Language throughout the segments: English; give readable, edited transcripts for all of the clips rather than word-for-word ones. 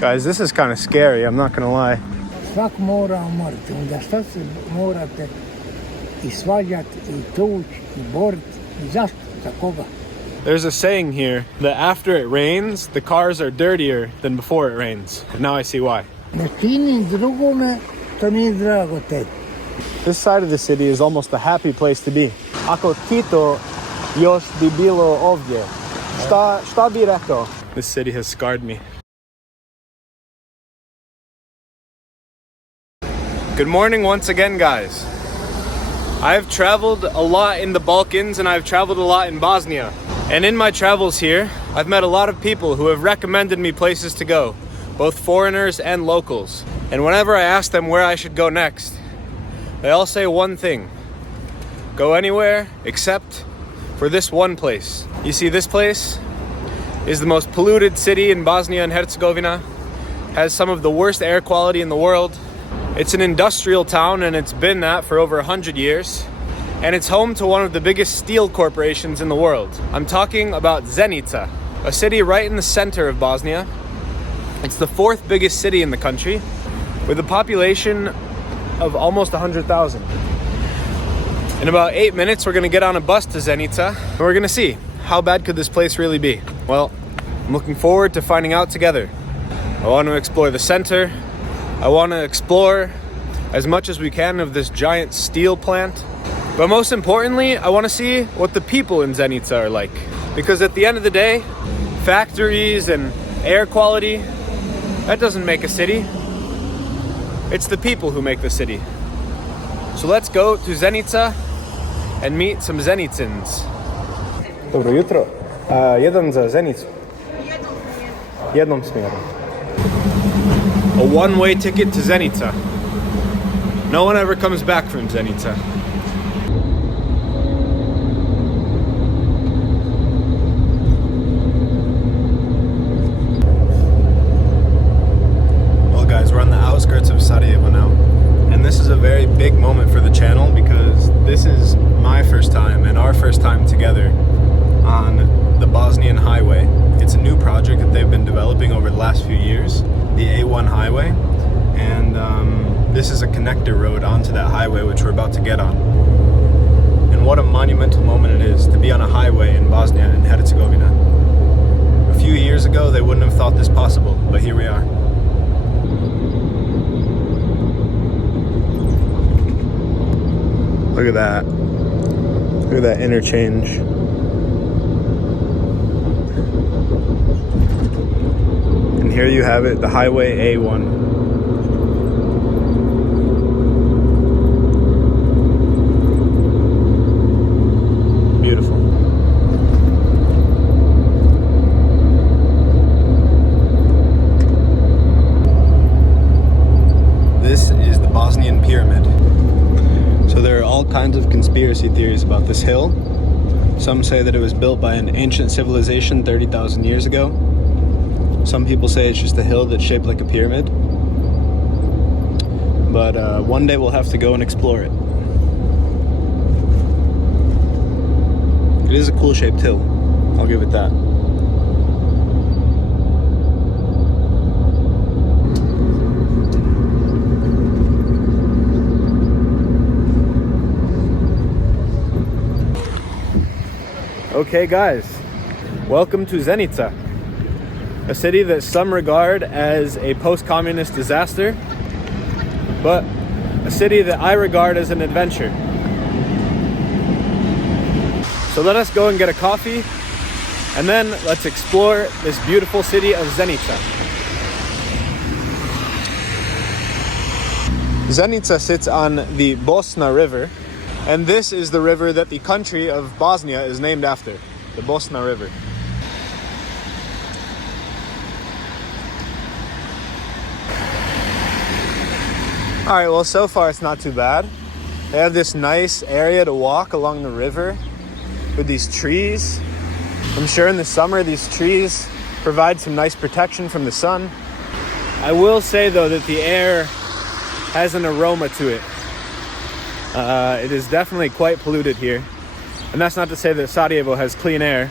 Guys, this is kind of scary, I'm not gonna lie. Svak mora umrti, onda šta se morate I svađati, I tući, I boriti, I zašto, za koga? There's a saying here that after it rains, the cars are dirtier than before it rains. And now I see why. Ne čini drugome, to nije drago tebi. This side of the city is almost a happy place to be. Ako Tito još bi bilo ovdje, šta bi rekao? This city has scarred me. Good morning once again, guys. I've traveled a lot in the Balkans and I've traveled a lot in Bosnia. And in my travels here, I've met a lot of people who have recommended me places to go, both foreigners and locals. And whenever I ask them where I should go next, they all say one thing: go anywhere except for this one place. You see, this place is the most polluted city in Bosnia and Herzegovina, has some of the worst air quality in the world. It's an industrial town and it's been that for over 100 years. And it's home to one of the biggest steel corporations in the world. I'm talking about Zenica, a city right in the center of Bosnia. It's the fourth biggest city in the country, with a population of almost 100,000. In about 8 minutes, we're gonna get on a bus to Zenica, and we're gonna see how bad could this place really be. Well, I'm looking forward to finding out together. I want to explore the center. I want to explore as much as we can of this giant steel plant. But most importantly, I want to see what the people in Zenica are like. Because at the end of the day, factories and air quality, that doesn't make a city. It's the people who make the city. So let's go to Zenica and meet some Zenicans. Dobro jutro. Jedan za Zenicu. Jednom smjeru. A one-way ticket to Zenica. No one ever comes back from Zenica. Well guys, we're on the outskirts of Sarajevo now. And this is a very big moment for the channel because this is my first time and our first time together on the Bosnian highway. It's a new project that they've been developing over the last few years, the A1 highway, and this is a connector road onto that highway which we're about to get on. And what a monumental moment it is to be on a highway in Bosnia and Herzegovina. A few years ago they wouldn't have thought this possible, but here we are. Look at that. Look at that interchange. And here you have it, the highway A1. Beautiful. This is the Bosnian Pyramid. So there are all kinds of conspiracy theories about this hill. Some say that it was built by an ancient civilization 30,000 years ago. Some people say it's just a hill that's shaped like a pyramid. But one day we'll have to go and explore it. It is a cool shaped hill, I'll give it that. Okay guys, welcome to Zenica, a city that some regard as a post-communist disaster, but a city that I regard as an adventure. So let us go and get a coffee, and then let's explore this beautiful city of Zenica. Zenica sits on the Bosna River, and this is the river that the country of Bosnia is named after, the Bosna River. Alright, well so far it's not too bad. They have this nice area to walk along the river with these trees. I'm sure in the summer these trees provide some nice protection from the sun. I will say though that the air has an aroma to it. It is definitely quite polluted here. And that's not to say that Sarajevo has clean air,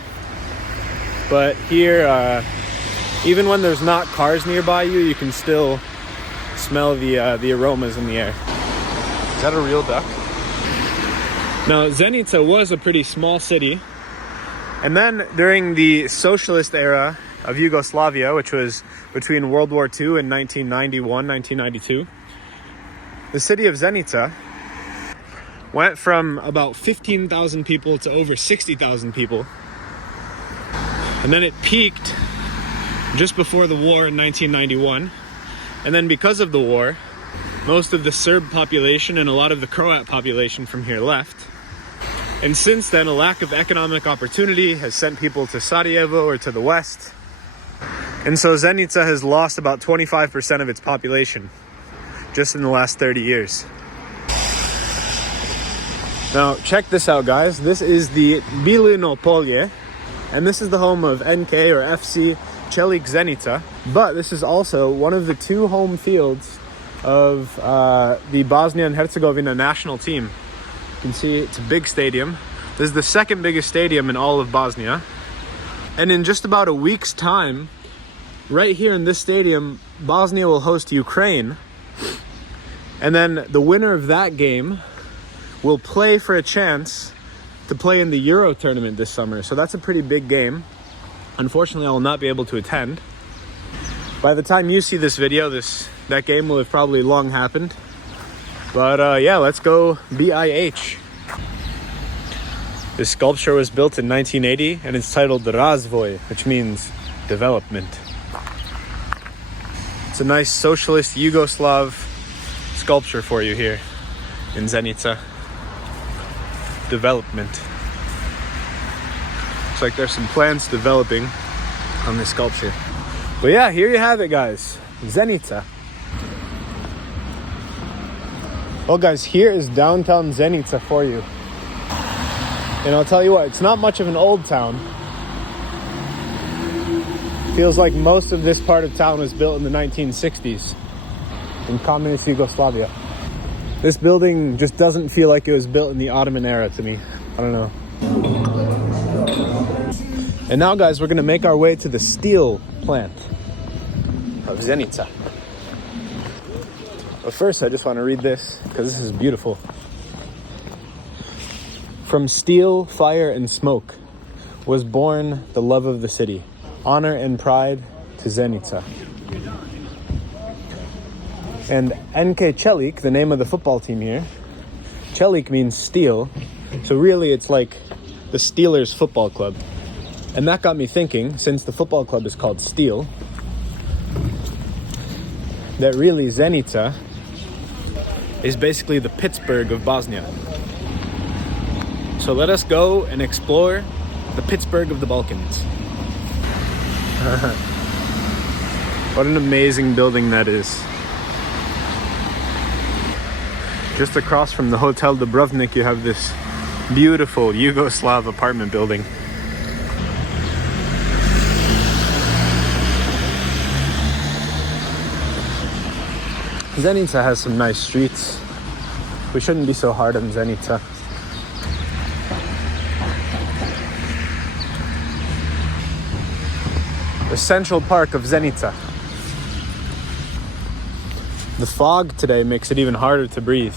but here Even when there's not cars nearby you, you can still smell the aromas in the air. Is that a real duck? Now, Zenica was a pretty small city. And then during the socialist era of Yugoslavia, which was between World War II and 1991, 1992, the city of Zenica went from about 15,000 people to over 60,000 people. And then it peaked just before the war in 1991. And then because of the war, most of the Serb population and a lot of the Croat population from here left. And since then, a lack of economic opportunity has sent people to Sarajevo or to the west. And so Zenica has lost about 25% of its population just in the last 30 years. Now, check this out, guys. This is the Bilino Polje, and this is the home of NK or FC Čelik Zenica. But this is also one of the 2 home fields of the Bosnia and Herzegovina national team. You can see it's a big stadium. This is the second biggest stadium in all of Bosnia. And in just about a week's time, right here in this stadium, Bosnia will host Ukraine. And then the winner of that game will play for a chance to play in the Euro tournament this summer. So that's a pretty big game. Unfortunately, I will not be able to attend. By the time you see this video, that game will have probably long happened. But yeah, let's go BIH. This sculpture was built in 1980 and it's titled Razvoj, which means development. It's a nice socialist Yugoslav sculpture for you here in Zenica. Development. Looks like there's some plants developing on this sculpture. But yeah, here you have it, guys. Zenica. Well, guys, here is downtown Zenica for you. And I'll tell you what, it's not much of an old town. Feels like most of this part of town was built in the 1960s in communist Yugoslavia. This building just doesn't feel like it was built in the Ottoman era to me. I don't know. And now, guys, we're gonna make our way to the steel plant of Zenica. But first, I just want to read this because this is beautiful. From steel, fire, and smoke was born the love of the city. Honor and pride to Zenica. And NK Čelik, the name of the football team here, Čelik means steel. So really it's like the Steelers football club. And that got me thinking, since the football club is called Steel, that really Zenica is basically the Pittsburgh of Bosnia. So let us go and explore the Pittsburgh of the Balkans. What an amazing building that is. Just across from the Hotel Dubrovnik, you have this beautiful Yugoslav apartment building. Zenica has some nice streets. We shouldn't be so hard on Zenica. The Central Park of Zenica. The fog today makes it even harder to breathe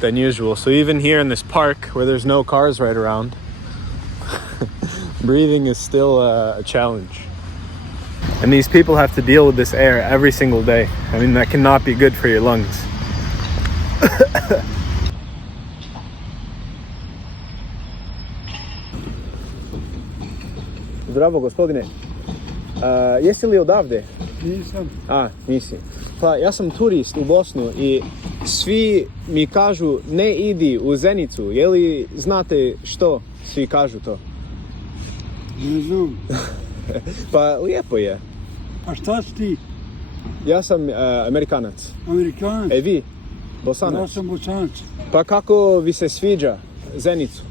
than usual. So even here in this park where there's no cars right around, breathing is still a challenge. And these people have to deal with this air every single day. I mean, that cannot be good for your lungs. Zdravo, gospodine. Jesi li odavde? Nisam. A, nisi. Pa ja sam turist u Bosnu i svi mi kažu ne idi u Zenicu. Je li znate što svi kažu to? Ne znam. Pa lijepo je. A šta si ti? Ja sam Amerikanac. Amerikanac? E vi? Bosanac? Ja sam Bosanac. Pa kako vi se sviđa Zenicu?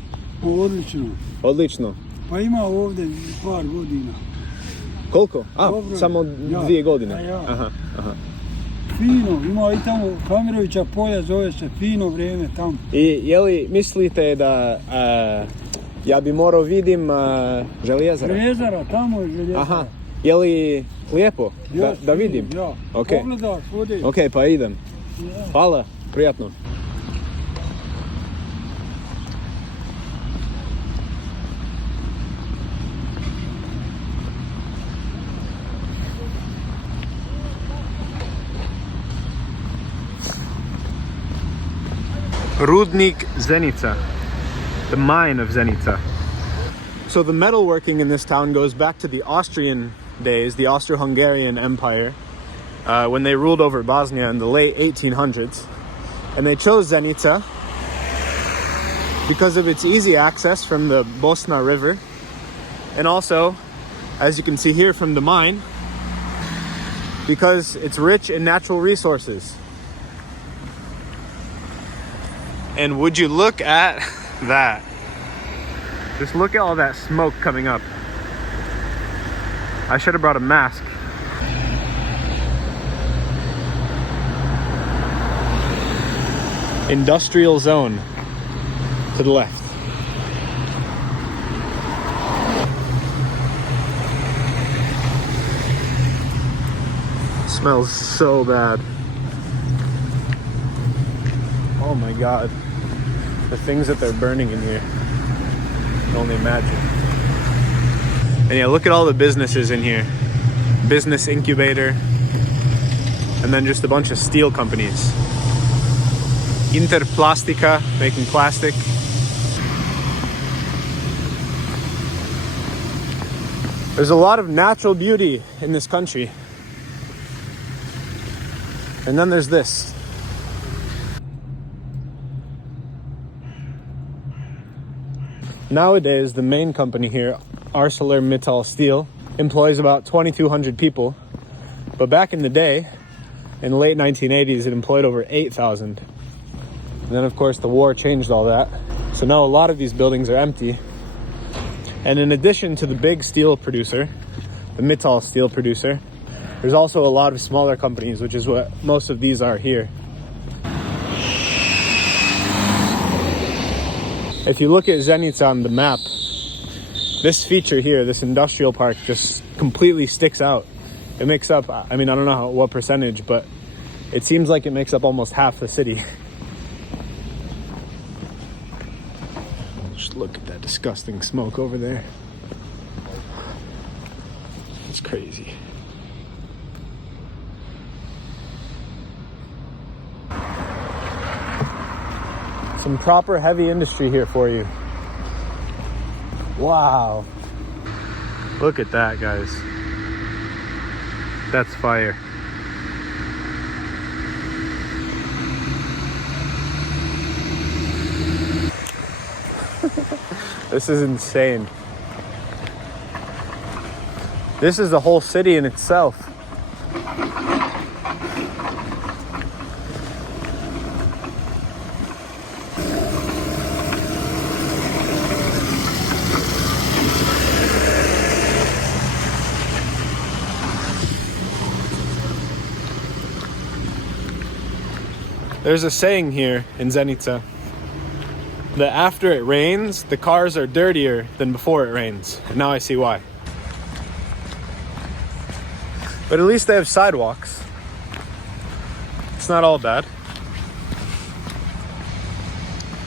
Odlično. Odlično. Pa ima ovdje par godina. Koliko? A, Dobro, samo ja. 2 godine? Ja. Aha. Fino, ima i tamo Kamerovića polja, zove se, fino vrijeme tamo. I je li mislite da ja bi morao vidim željezara? Željezara, tamo je željezara. Aha, Je li lijepo? Da vidim? Ja. Ok. Pogledaš, vodi. Ok, pa idem. Ja. Hvala, prijatno. Rudnik Zenica, the mine of Zenica. So the metalworking in this town goes back to the Austrian days, the Austro-Hungarian Empire, when they ruled over Bosnia in the late 1800s. And they chose Zenica because of its easy access from the Bosna River, and also, as you can see here from the mine, because it's rich in natural resources. And would you look at that? Just look at all that smoke coming up. I should have brought a mask. Industrial zone to the left. Smells so bad. Oh my God. The things that they're burning in here. I can only imagine. And yeah, look at all the businesses in here. Business incubator. And then just a bunch of steel companies. Interplastica, making plastic. There's a lot of natural beauty in this country. And then there's this. Nowadays, the main company here, ArcelorMittal Steel, employs about 2,200 people. But back in the day, in the late 1980s, it employed over 8,000. And then, of course, the war changed all that. So now a lot of these buildings are empty. And in addition to the big steel producer, the Mittal steel producer, there's also a lot of smaller companies, which is what most of these are here. If you look at Zenica on the map, this feature here, this industrial park, just completely sticks out. It makes up, I mean, I don't know what percentage, but it seems like it makes up almost half the city. Just look at that disgusting smoke over there. It's crazy. Some proper heavy industry here for you. Wow. Look at that, guys. That's fire. This is insane. This is the whole city in itself. There's a saying here in Zenica that after it rains, the cars are dirtier than before it rains. And now I see why. But at least they have sidewalks. It's not all bad.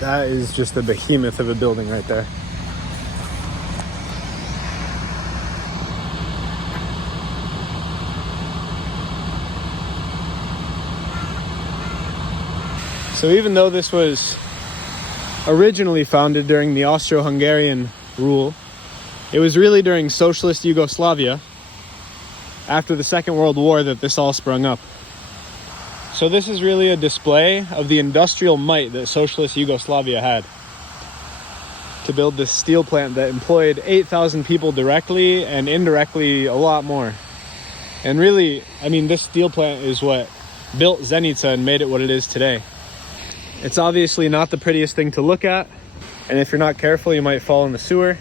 That is just a behemoth of a building right there. So even though this was originally founded during the Austro-Hungarian rule, it was really during socialist Yugoslavia, after the Second World War, that this all sprung up. So this is really a display of the industrial might that socialist Yugoslavia had to build this steel plant that employed 8,000 people directly and indirectly a lot more. And really, I mean, this steel plant is what built Zenica and made it what it is today. It's obviously not the prettiest thing to look at, and if you're not careful, you might fall in the sewer.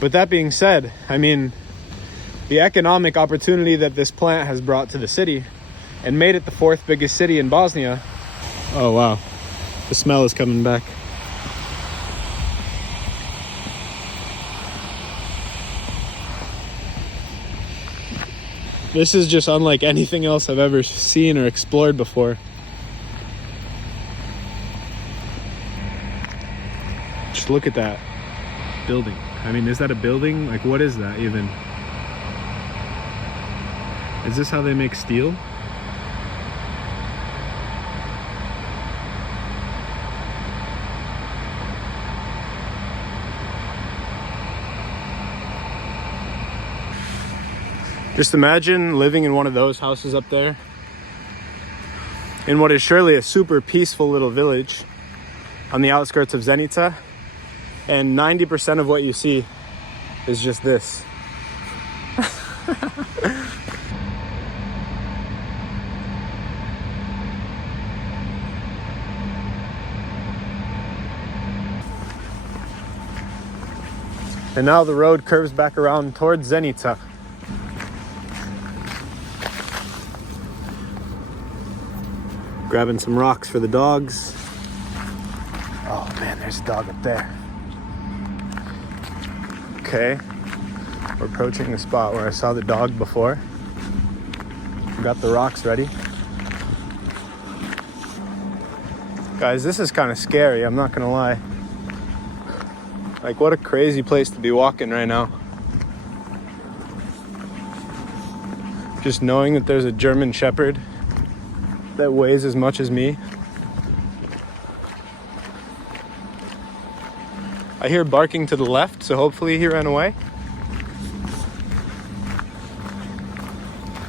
But that being said, I mean, the economic opportunity that this plant has brought to the city and made it the fourth biggest city in Bosnia. Oh wow, the smell is coming back. This is just unlike anything else I've ever seen or explored before. Just look at that building. I mean, is that a building? Like, what is that even? Is this how they make steel? Just imagine living in one of those houses up there in what is surely a super peaceful little village on the outskirts of Zenica, and 90% of what you see is just this. And now the road curves back around towards Zenica. Grabbing some rocks for the dogs. Oh man, there's a dog up there. Okay, we're approaching the spot where I saw the dog before. Got the rocks ready. Guys, this is kind of scary, I'm not gonna lie. Like, what a crazy place to be walking right now. Just knowing that there's a German Shepherd that weighs as much as me. I hear barking to the left, so hopefully he ran away.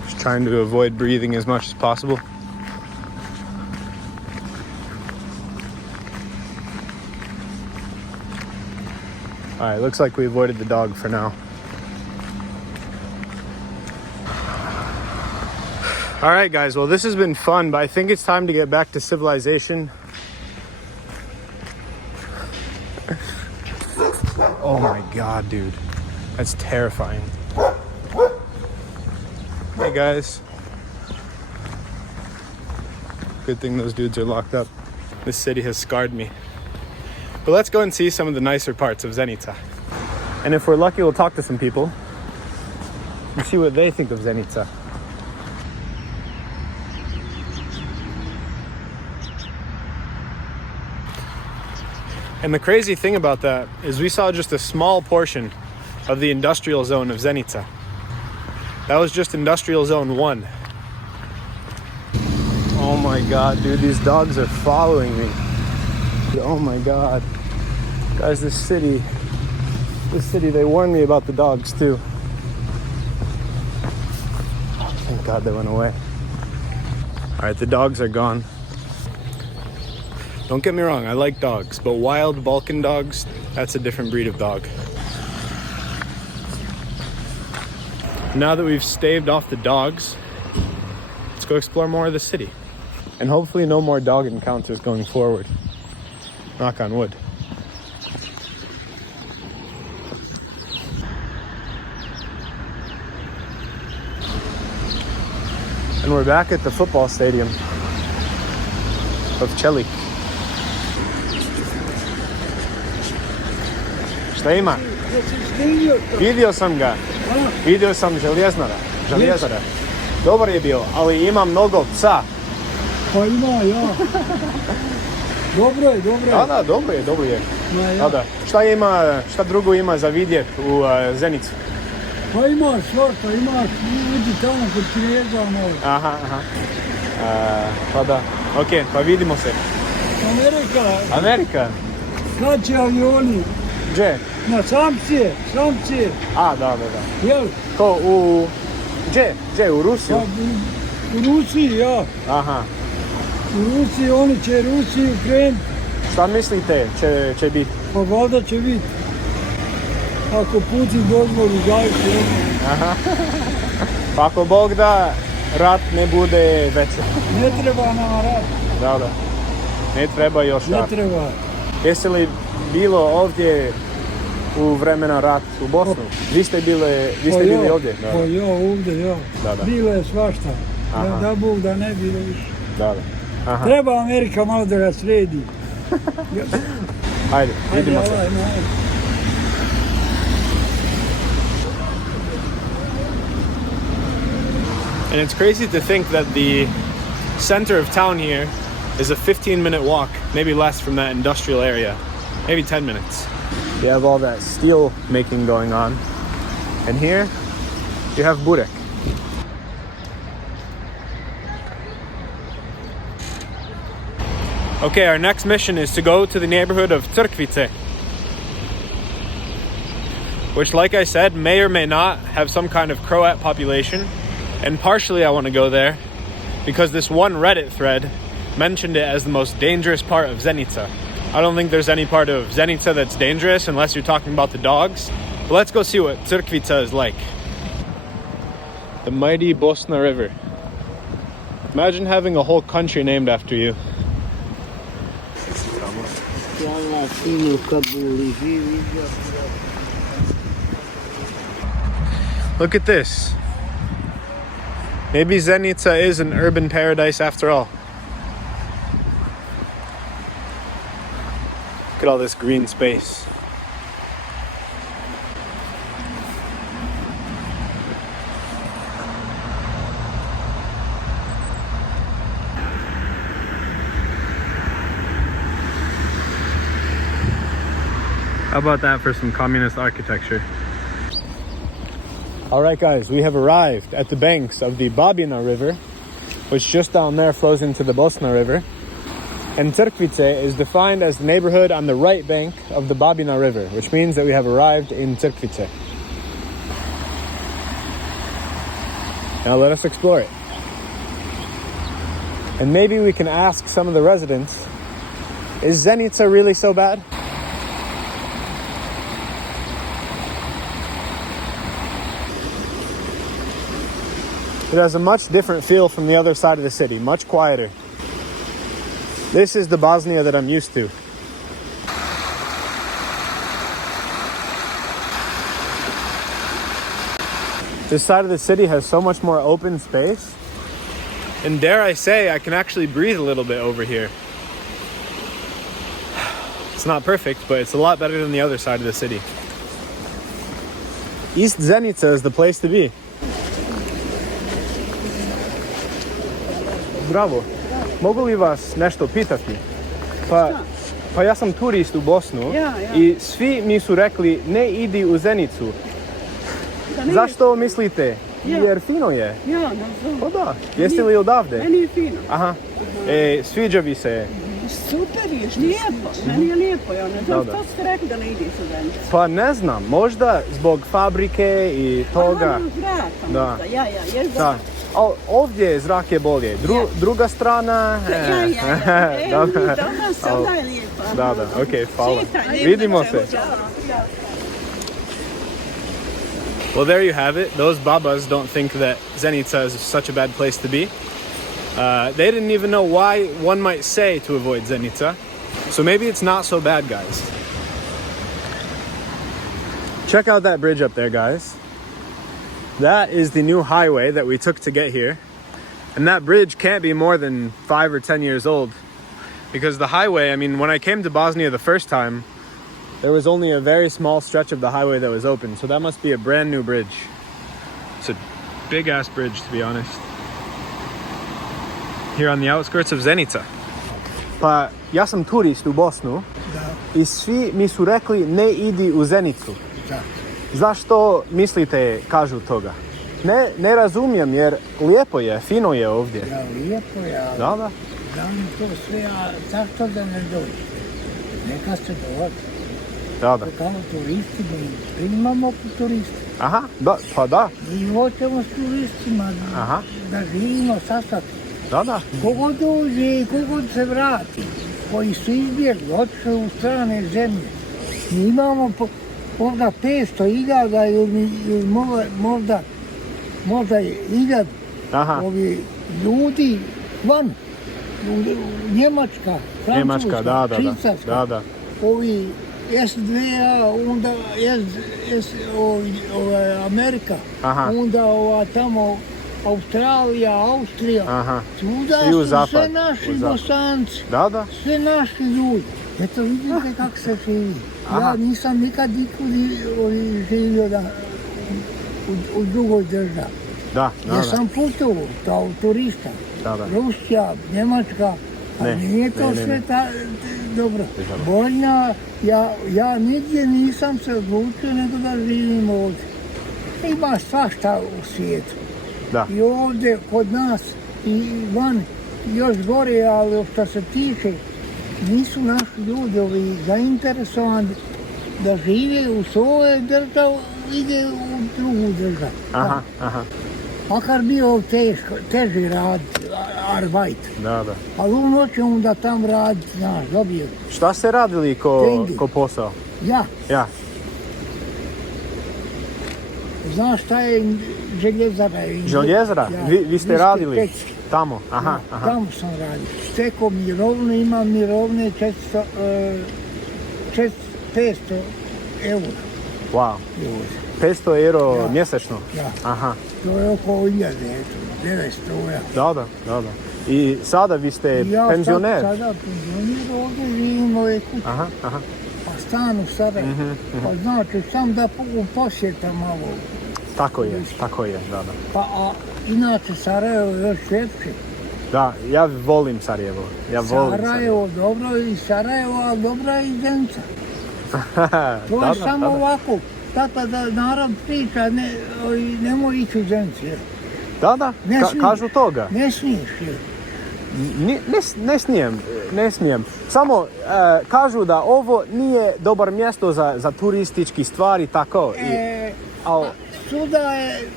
Just trying to avoid breathing as much as possible. Alright, looks like we avoided the dog for now. Alright guys, well this has been fun, but I think it's time to get back to civilization. Oh my god, dude. That's terrifying. Hey guys. Good thing those dudes are locked up. This city has scarred me. But let's go and see some of the nicer parts of Zenica. And if we're lucky, we'll talk to some people and see what they think of Zenica. And the crazy thing about that is we saw just a small portion of the industrial zone of Zenica. That was just industrial zone 1. Oh my god, dude, these dogs are following me. Oh my god. Guys, this city, they warned me about the dogs too. Oh, thank god they went away. Alright, the dogs are gone. Don't get me wrong, I like dogs, but wild Balkan dogs, that's a different breed of dog. Now that we've staved off the dogs, let's go explore more of the city. And hopefully no more dog encounters going forward. Knock on wood. And we're back at the football stadium of Čelik. Šta ima? Vidio sam ga. Vidio sam željezara. Dobar je bio, ali ima mnogo psa. Pa ima, ja. Dobro je. Da, dobro je. Da. Šta drugo ima za vidjet u Zenici? Pa imaš svašta, imaš ljudi tamo kod Kineza. Aha. Pa da, okej, pa vidimo se. Amerika? Kad će avioni? Gdje? Na Samcije. A, da. Jel? Ko u... Gdje? U Rusiju? U Rusiji, ja. Aha. U Rusiji, oni će Rusiju krenuti. Šta mislite će biti? Pa valjda će biti. Ako Putin dozvoli zajeti. Aha. Pa ako Bog da, rat ne bude veći. Ne treba nama rat. Da. Ne treba još rat. Ne treba. Jesi li bilo ovdje u vremena rat u Bosnu? Vi ste bili ovdje? Pa ja, ovdje, ja. Da. Bilo je svašta. Da Bog da ne bilo više. Da. Aha. Treba Amerika malo da ga sredi. Ajde, vidimo se. And it's crazy to think that the center of town here is a 15-minute walk, maybe less, from that industrial area, maybe 10 minutes. You have all that steel making going on. And here you have burek. Okay, our next mission is to go to the neighborhood of Crkvice, which, like I said, may or may not have some kind of Croat population. And partially I want to go there because this one Reddit thread mentioned it as the most dangerous part of Zenica. I don't think there's any part of Zenica that's dangerous unless you're talking about the dogs. But let's go see what Crkvice is like. The mighty Bosna River. Imagine having a whole country named after you. Look at this. Maybe Zenica is an urban paradise after all. Look at all this green space. How about that for some communist architecture? Alright guys, we have arrived at the banks of the Babina River, which just down there flows into the Bosna River. And Crkvice is defined as the neighborhood on the right bank of the Babina River, which means that we have arrived in Crkvice. Now let us explore it. And maybe we can ask some of the residents, is Zenica really so bad? It has a much different feel from the other side of the city, much quieter. This is the Bosnia that I'm used to. This side of the city has so much more open space. And dare I say, I can actually breathe a little bit over here. It's not perfect, but it's a lot better than the other side of the city. East Zenica is the place to be. Bravo. Mogu li vas nešto pitati? Pa ja sam turist u Bosnu i svi mi su rekli ne idi u Zenicu. Zašto mislite? Jer fino je. Ja, Pa da. Jeste li odavde? meni je fino. Aha. Sviđa vi se? Super je, lijepo. Meni je lijepo, ja ne znam Da. što ste rekli da ne ideš u Zenicu. Pa ne znam, možda zbog fabrike i toga. Zraka Da. možda, ja, jes Da. Ali ovdje zrak je bolje. Druga strana... Dobra, sada je lijepa. Da, okej, hvala. Čitaj, Vidimo se. Ja. Well, there you have it. Those babas don't think that Zenica is such a bad place to be. They didn't even know why one might say to avoid Zenica. So maybe it's not so bad, guys. Check out that bridge up there, guys. That is the new highway that we took to get here. And that bridge can't be more than 5 or 10 years old. Because the highway, I mean, when I came to Bosnia the first time, there was only a very small stretch of the highway that was open. So that must be a brand new bridge. It's a big ass bridge, to be honest. Here on the outskirts of Zenica. Pa ja sam turist u Bosnu i svi mi su rekli ne idi u Zenicu. Zašto mislite kažu toga? Ne razumijem jer lijepo je, fino je ovdje. Ja, lijepo je, ali Da. znam to sve, a zašto da ne dođe? Neka se dođe. Da. Kao turisti, mi primamo turisti. Aha, pa da. Mi hoćemo s turistima da živimo sastati. Da. Kogod dođe i kogod se vrati, koji su izbjegli, otišli u strane zemlje. Mi imamo možda 500.000 ili možda 1.000 ovi ljudi van. Njemačka, Francuska, Švicarska, da. ovi SDA, onda Amerika, onda tamo Australija, Austrija, svuda su sve naši Bosanci, sve naši ljudi. Eto vidite kako se živi. Ja nisam nikad nikud živio u drugoj državi. Da. Ja sam putovao kao turista. Rusija, Njemačka, a nije to sve dobro. Bosna, ja nigdje nisam se odlučio nego da živim ovdje. Ima svašta u svijetu. Da. I ovdje kod nas i van još gore, ali što se tiče, nisu naši ljudi ovi zainteresovani da žive u svojoj državi, ide u drugu državu. Makar bio teži rad, arbajt. Da. Ali on hoće onda tam raditi, znaš, dobio. Šta ste radili ko posao? Ja. Znaš šta je željezara? Željezara? Vi ste radili tamo? Tamo sam radio. Steko mirovnu, imam mirovne 500 eura. Wow. 500 euro mjesečno? Da. To je oko 1000, 900 eura. Da. I sada vi ste penzioner? Ja sada penzioner, ovdje živim ove kuće. Pa stan u Sarajevu. Pa znači, sam da posjetam malo. Tako je, da. Pa, a inače Sarajevo je još ljepše. Da, ja volim Sarajevo. Sarajevo dobro i Sarajevo, ali dobra i Zenica. To je samo ovako. Tata da narod priča, nemoj ići u Zenicu. Da, kažu toga. Ne smiješ. Ne smijem. Samo kažu da ovo nije dobar mjesto za turistički stvari, tako. Suda je,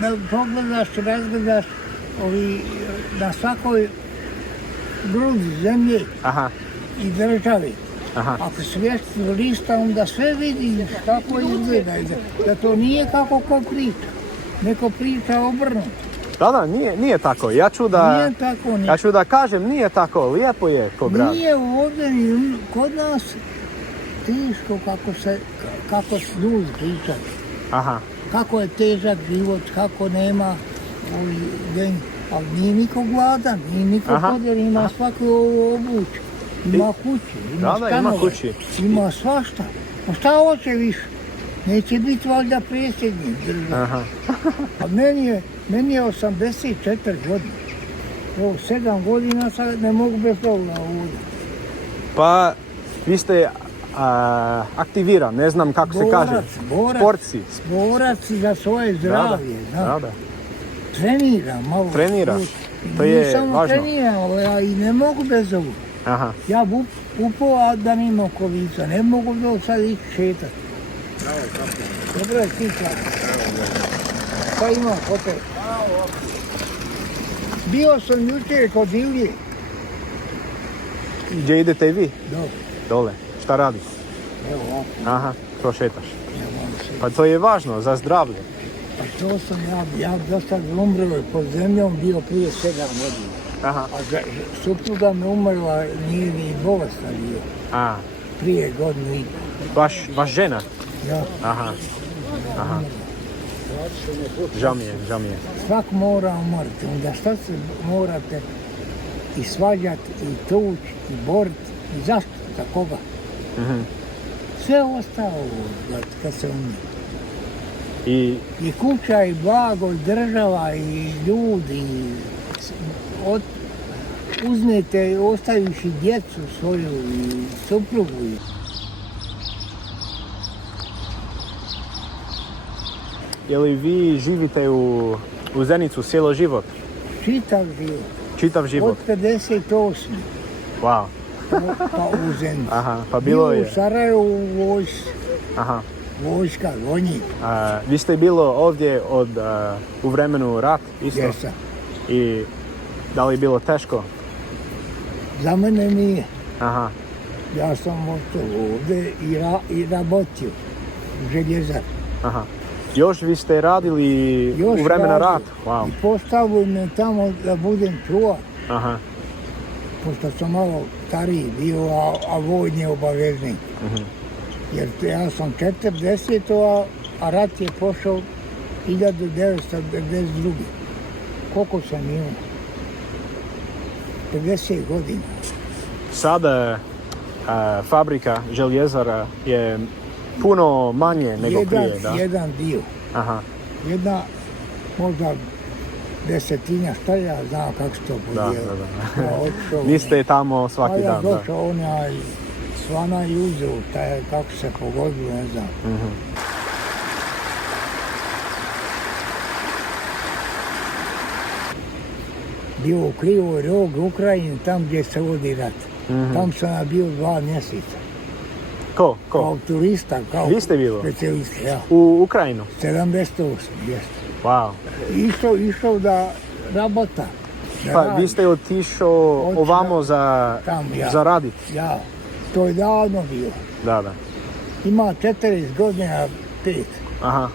da pogledaš, razgledaš na svakoj grudi zemlje i državi. Ako svijest turista, onda sve vidi kako izgleda. Da to nije kako ko priča. Neko priča obrnuto. Da, nije tako. Ja ću da kažem, nije tako. Lijepo je ko grad. Nije ovdje ni kod nas teško kako su ljudi pričali. Kako je težak život, kako nema den. Ali nije niko gladan, nije niko podjer, ima svako obuć. Ima kući, ima stanove, ima svašta. Pa šta hoće više? Neće biti valjda predsjednik države. A meni je 84 godine. Evo, 7 godina sad ne mogu bez toga ovdje. Pa, vi ste aktiviran, ne znam kako se kaže. Sportci. Borac za svoje zdravlje. Da. Treniram malo. To je važno. Nisam treniram, ali i ne mogu bez ovog. Ja upao da nima kolica, ne mogu do sad ići šetati. Dobro je ti sad. Pa imam hotel. Bio sam jučer kod Ilije. Gdje idete i vi? Dole. Šta radiš? Evo ovako. To šetaš. Pa to je važno za zdravlje. Pa to sam ja dosta umro pod zemljom bio prije 7 godina. A supruga me umrla, nije ni bolesna bio. Prije godinu i pol. Vaš žena? Ja. Žao mi je. Svak mora umrti, onda šta se morate i svađati, i tući, i boriti, i zašto, za koga? Sve ostalo kad se umre. I kuća, i blago, i država, i ljudi, uzmete ostajući djecu svoju i suprugu. Je li vi živite u Zenicu cijelo život? Čitav život. Od 58. Wow. Pa u Zenicu. Pa bilo je. U Sarajevu u vojsci. Vojska, vojnik. Vi ste bilo ovdje u vremenu rat isto? Jesam. I da li je bilo teško? Za mene nije. Ja sam ovdje i rabotio u željezar. Još vi ste radili u vremena rata? Wow. I postavili me tamo da budem čuvar. Pošto sam malo stariji bio, a vojni obaveznik. Jer ja sam 40, a rat je pošao 1992. Koliko sam imao? 50 godina. Sada fabrika željezara je puno manje nego prije, da? Jedan dio. možda desetinja, šta ja znam kako se to podijeli. Da. Niste tamo svaki dan, da. Ja došao onaj Svana i uzeo, kako se pogodilo, ne znam. Bio u Krivoj Rog, u Ukrajini, tam gdje se vodi rat. Tam sam ja bio 2 mjeseca. Ko? Kao turista, kao Vi ste bilo? specijalista, ja. U Ukrajinu? 78, jeste. Wow. Išao da rabota. Pa vi ste otišao ovamo za radit? Ja, to je davno bilo. Da. Ima 40 godina, 5. Aha.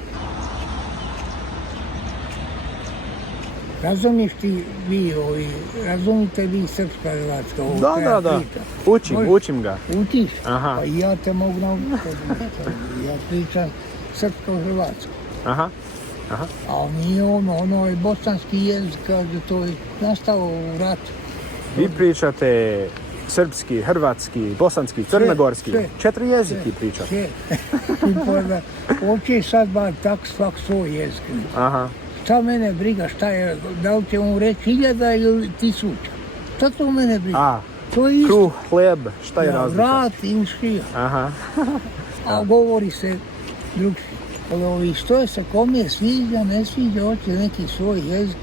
Razumiješ ti vi razumite vi srpska hrvatska? Da. Učim ga. Učiš? Aha. Pa i ja te mogu naučiti. Ja pričam srpsko-hrvatsko. Aha. A nije ono je bosanski jezik, kaže, to je nastalo u ratu. Vi pričate srpski, hrvatski, bosanski, crnogorski. 4 jeziki pričate. Sve. Hoće sad bar tak svak svoj jezik. Aha. Šta mene briga, šta je, da li će mu reći 1000 ili 1000? Šta to mene briga? To je isto. Kruh, hljeb, šta je razlika? Vrat i ušija. Aha. A govori se drugčije. Što je se kome sviđa, ne sviđa, hoće neki svoj jezik,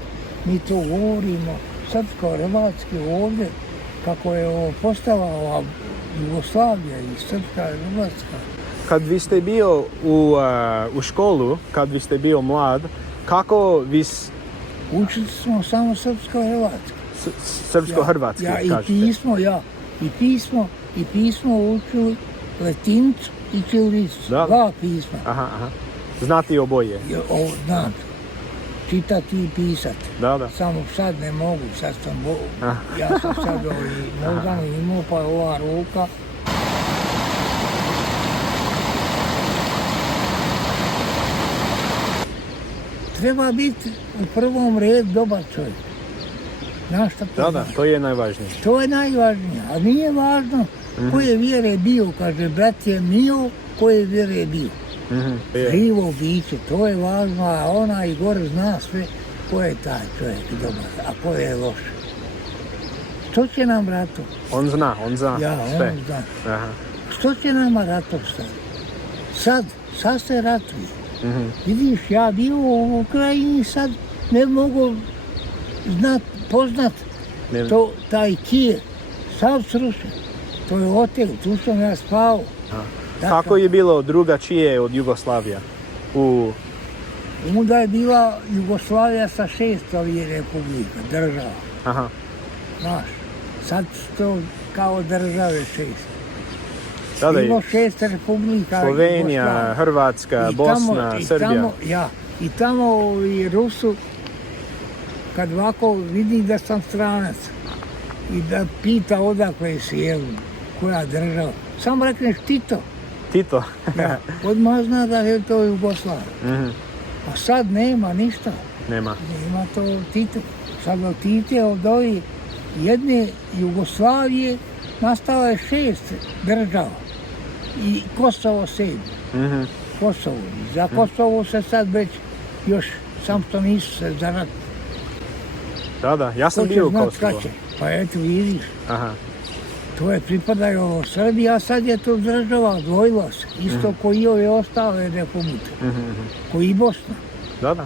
mi to govorimo srpsko-hrvatski ovdje, kako je ovo postala ova Jugoslavija i srpska-hrvatska. Kad vi ste bio u školu, kad vi ste bio mlad, kako vi... Učili smo samo srpsko-hrvatski. Srpsko-hrvatski, kažete? I pismo učili latinicu i ćirilicu. 2 pisma. Aha. Znate i oboje? Znam. Čitati i pisati. Da. Samo sad ne mogu, sad sam ja sam sad moždan imao, pa ova ruka. Treba biti u prvom redu dobar čovjek. Znaš šta to Da, to je najvažnije. To je najvažnije, a nije važno koje vjere bio, kaže, brat je mio, koje vjere bio. Živo biće, to je važno, a ona i gore zna sve ko je taj čovjek dobar, a ko je loš. Što će nam rato? On zna sve. On zna. Što će nama rato stati? Sad se ratuje. Vidiš, ja bio u Ukrajini, sad ne mogu poznat taj Kijev, sav srušen. To je hotel, tu sam ja spao. Kako je bilo drugačije od Jugoslavija? Onda je bila Jugoslavija sa 6 republika, država. Aha. Znaš, sad to kao države 6. Da, bilo 6 republika. Slovenija, Hrvatska, Bosna, Srbija. I tamo i Rusu, kad ovako vidi da sam stranac i da pita odakle si, koja država, samo rekneš Tito. Tito? Odmah zna da je to Jugoslavija. A sad nema ništa. Nema to Tito. Sad od Tite, od ove jedne Jugoslavije nastala je 6 država. I Kosovo 7. Kosovo. Za Kosovo se sad već još, sam što nisu se zaradili. Da, ja sam bio u Kosovo. Pa eto vidiš. Aha. To je pripadalo Srbiji, a sad je to država, odvojila se. Isto koji i ove ostale republike. Koji i Bosna. Da.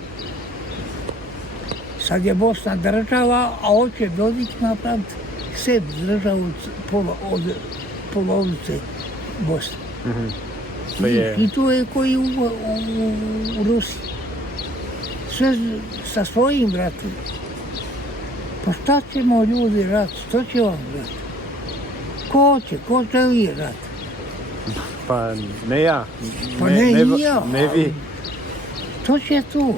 Sad je Bosna država, a hoće Dodik napraviti sebi državu od polovice Bosne. I to je koji u Rusiji. Sve sa svojim bratom. Pa šta ćemo ljudi rat? Što će vam rat? Ko želi rat? Pa ne ja. Pa ne i ja. Ne vi. Što će tu?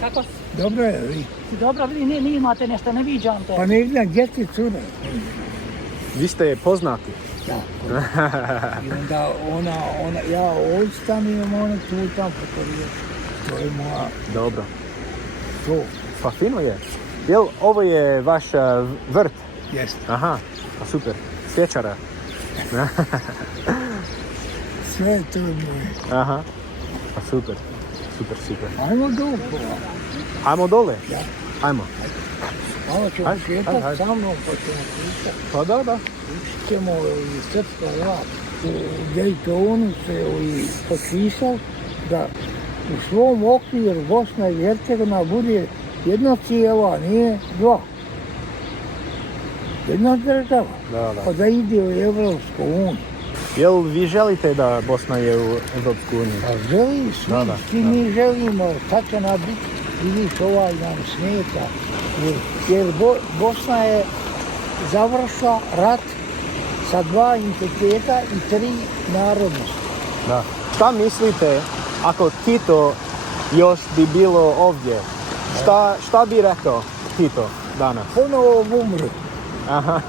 Kako si? Dobro je, vi. Dobro, vi ne imate nešto, ne viđam te. Pa ne vidim, gdje ti cura? Vi ste poznati. Ja, i onda ona, ja ostanem, ona tu tamo pokorije. To je moja... Dobro. To. Pa fino je. Jel, ovo je vaš vrt? Jeste. Aha, pa super. Sječara. Sve to je moje. Aha, pa super. Ajmo do polako. Ajmo dole? Da. Ajmo. Malo ćemo Ajde, šetati ajde. sa mnom, pa ćemo pričati. Pa da. Učit ćemo i srpska vlad. U Daytonu se potpisao da u svom okviru Bosna i Hercegovina bude jedna cijela, nije dva. Jedna država. Da. Pa da ide u Evropsku uniju. Jel vi želite da Bosna je u Evropsku uniju? Pa želi, svi mi želimo, sad će nam biti, vidiš, ovaj nam smeta. Jer Bosna je završila rat sa 2 entiteta i 3 narodnosti. Da. Šta mislite ako Tito još bi bilo ovdje? Šta bi rekao Tito danas? Ponovo umru. Aha.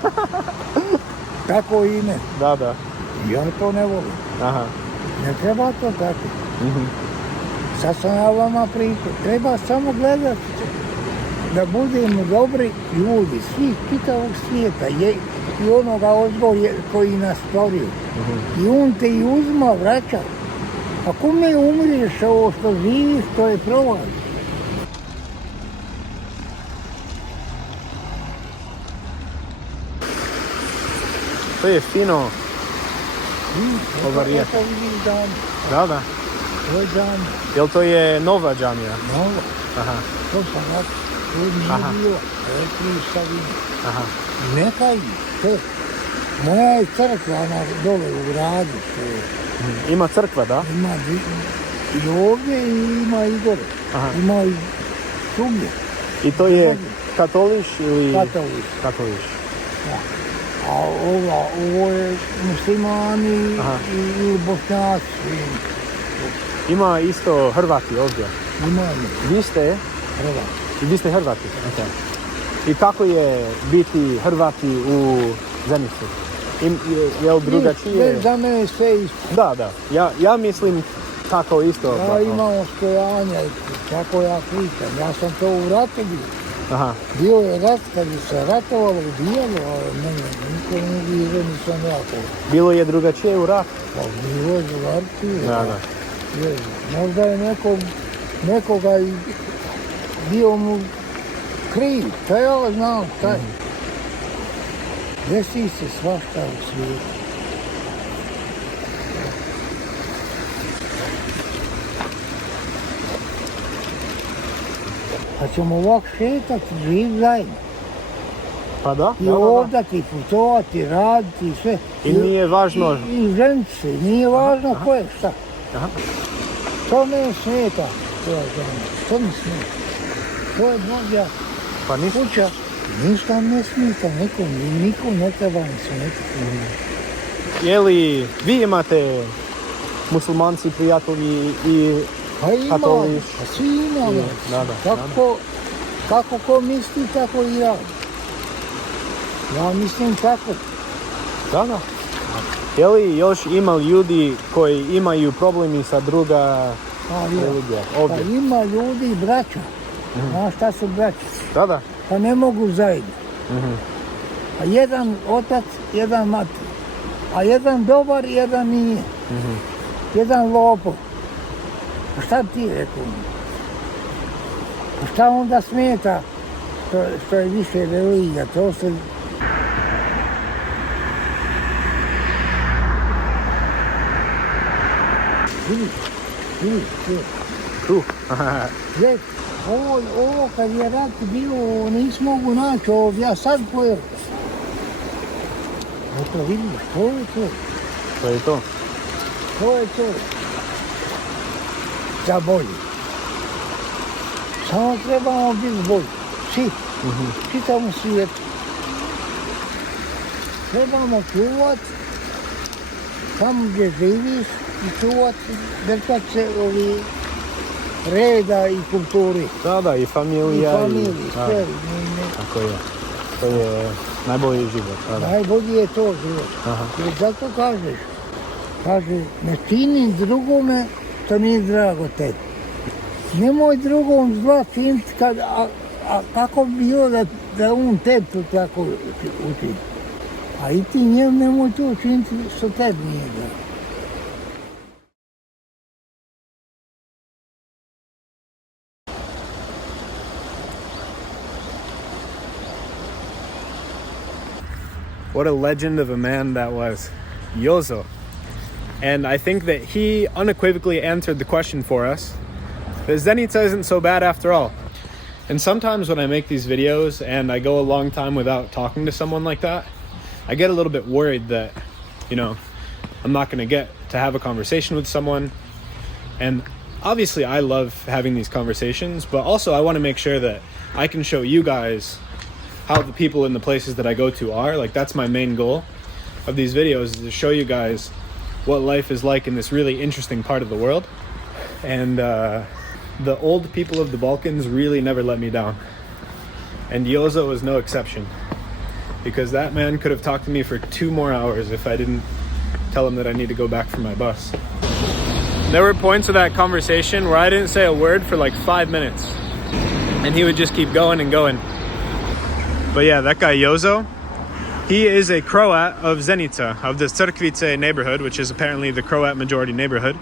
Tako ime. Da. Ja to ne volim. Aha. Ne treba to tako. Sad sam ja vama pričao. Treba samo gledati da budemo dobri ljudi, svih čitavog svijeta i onoga ozgoj koji nas stvorio. I on te i uzma, vraća. A kome umriješ ovo što živiš, to je prolaz. To je fino. Ova rijeka. To vidiš džamija. Da. To je džamija. Jel to je nova džamija? Nova. Aha. To sam rekao. To nije bilo. Rekli stavimo. Aha. Neka i to. Moja je crkva, ona dole u gradu. Ima crkva, da? Ima i ovdje i ima i gore. Aha. Ima i svugdje. I to je katoliš ili... Katoliš. Da. A ovo je muslimani i Bošnjaci. Ima isto Hrvati ovdje. Ima. Vi ste? Hrvati. I vi ste Hrvati? Okay. I kako je biti Hrvati u Zenici? Je li drugačije? Za mene sve isto. Da. Ja mislim tako isto. Ja imam stojanja i kako ja pričam. Ja sam to u ratu bio. Aha. Bio je rat kad je se ratovalo, ubijalo, ali mene niko ne bilo, nisam ja to. Bilo je drugačije u ratu? Pa bilo je drugačije. Da. Možda je nekoga i bio mu kriv, to ja znam šta je. Desi se svašta u svijetu. Pa ćemo ovako šetati, živ zajedno. Pa da? I ovdati, putovati, raditi i sve. I nije važno... I ženiti se, nije važno ko je šta. Aha. To me smeta, to mi smeta. To je Božja kuća. Ništa ne smeta nikom ne treba ni smetati. Je li vi imate muslimanci, prijatelji i katoliš? Pa svi imamo. Kako ko misli, tako i ja. Ja mislim tako. Da. Je li još ima ljudi koji imaju problemi sa druga religija? Pa ima ljudi i braća. Znaš šta su braća? Da. Pa ne mogu zajedno. A jedan otac, jedan mati. A jedan dobar, jedan nije. Jedan lopov. A šta ti rekao? A šta onda smeta što je više religija? To se... Vidi, Tu. Gdje? Ovo kad je rat bio, nismo mogu naći ovdje, ja sad pojel. Eto vidiš, to je to. To je to? To je to. Za bolje. Samo trebamo biti bolji. Svi. Čitavom svijetu. Trebamo čuvati tamo gdje živiš i čuvati, držat se ovi reda i kulturi. Da, i familija. I familiji, sve. Tako je. To je najbolji život. Najbolji je to život. Jer zato kaže, ne čini drugome, to nije drago tebi. Nemoj drugom zla činiti a kako bi bilo da on tebi to tako učini. A i ti njemu nemoj to činiti što tebi nije drago. What a legend of a man that was, Jozo. And I think that he unequivocally answered the question for us, that Zenica isn't so bad after all. And sometimes when I make these videos and I go a long time without talking to someone like that, I get a little bit worried that, you know, I'm not going to get to have a conversation with someone. And obviously I love having these conversations, but also I want to make sure that I can show you guys how the people in the places that I go to are. Like, that's my main goal of these videos, is to show you guys what life is like in this really interesting part of the world. And the old people of the Balkans really never let me down. And Jozo was no exception, because that man could have talked to me for 2 more hours if I didn't tell him that I need to go back for my bus. There were points of that conversation where I didn't say a word for like 5 minutes, and he would just keep going and going. But yeah, that guy Jozo, he is a Croat of Zenica, of the Crkvice neighborhood, which is apparently the Croat majority neighborhood.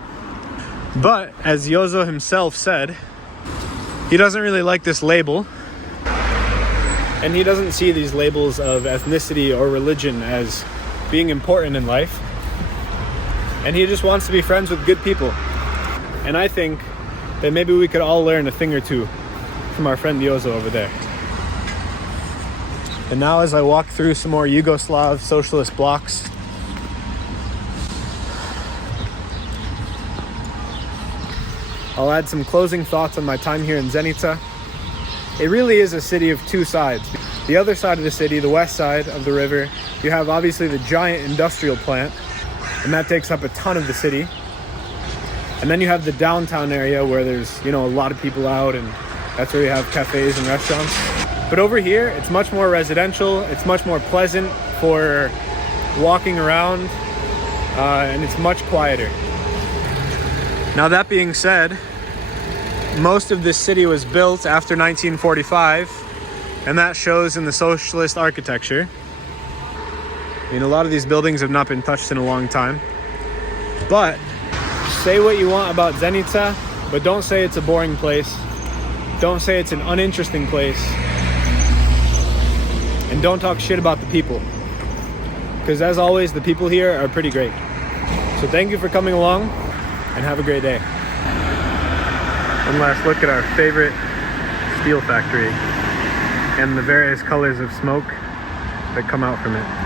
But as Jozo himself said, he doesn't really like this label, and he doesn't see these labels of ethnicity or religion as being important in life. And he just wants to be friends with good people. And I think that maybe we could all learn a thing or two from our friend Jozo over there. And now as I walk through some more Yugoslav socialist blocks, I'll add some closing thoughts on my time here in Zenica. It really is a city of 2 sides. The other side of the city, the west side of the river, you have obviously the giant industrial plant, and that takes up a ton of the city. And then you have the downtown area where there's, you know, a lot of people out, and that's where you have cafes and restaurants. But over here, it's much more residential, it's much more pleasant for walking around, and it's much quieter. Now that being said, most of this city was built after 1945, and that shows in the socialist architecture. I mean, a lot of these buildings have not been touched in a long time. But say what you want about Zenica, but don't say it's a boring place. Don't say it's an uninteresting place. And don't talk shit about the people. Because as always, the people here are pretty great. So thank you for coming along, and have a great day. One last look at our favorite steel factory and the various colors of smoke that come out from it.